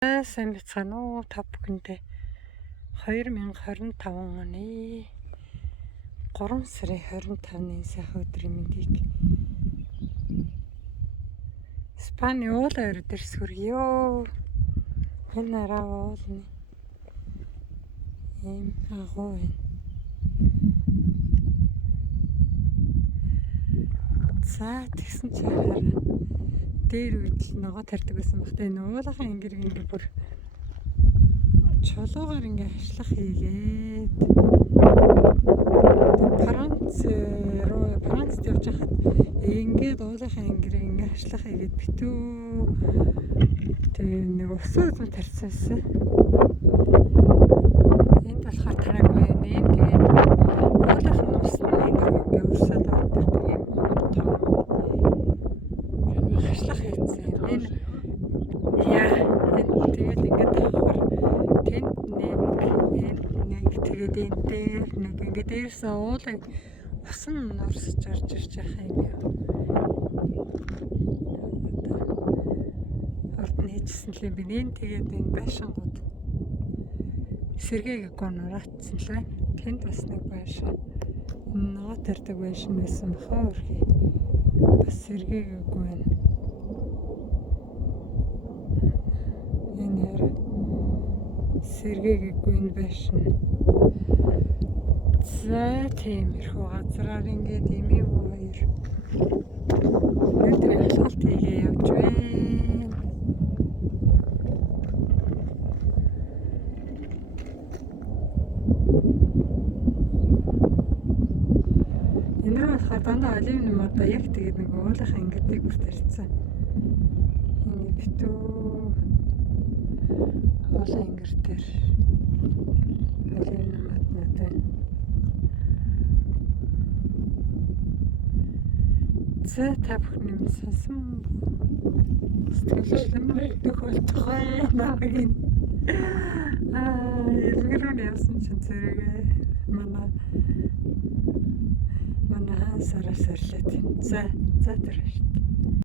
Сайн бацгаана уу та бүхэндээ 2025 оны 3 сарын 25-ны сайхан өдрийн мэндийг Спани уулын орой дээрс хүргье. Энэ араа уулын ийм агуу байна. За тэгсэн чи хараа дээр үйл ногоо тарьдаг байсан багтаа энэ уулын ингэрэг ингээ бүр чулуугаар ингээ ашлах хийгээд Францд явж хахад ингээд уулын ингэрэг ингээ ашлах хийгээд битүү тэгээ нэг усан үзм тарьсаасан. Энд болохоор тараг байна. Тэгээд уулын усны ингээ өрсөд ордог юм том ашлах хийсэн. Тэгээд ингээд давхар тэнд нэг тэгээд энэ дээр нэг ингээд дээрсэн уулын усан нурсж орж ирж байгаа юм яа. Ордны хийжсэн л юм би нэн тэгээд энэ байшингууд сэргээг гонораатсан л байна. Тэнд бас нэг байшин ногоо тарьдаг байшин байсан бахаа өрхий. Бас сэргээг байна. Сэргээгүй энэ байшин. За тиймэрхүү газраар ингээд эми хоёр өдөр алхалт хийгээ явж байна. Энэ болохоор дандаа алюмиум одоо яг тэгээд нэг уулын ангидыг бүр тарьсан. Энэ битүү уулын ангир дээр алюмиум матнууд байна. За та бүхний минь сонсон сэтгэлжлэн мөрдөх болтох байна. Элгэрүүн явсан чинь зэрэг манай сараа сарлаад. За тэр шүү дээ.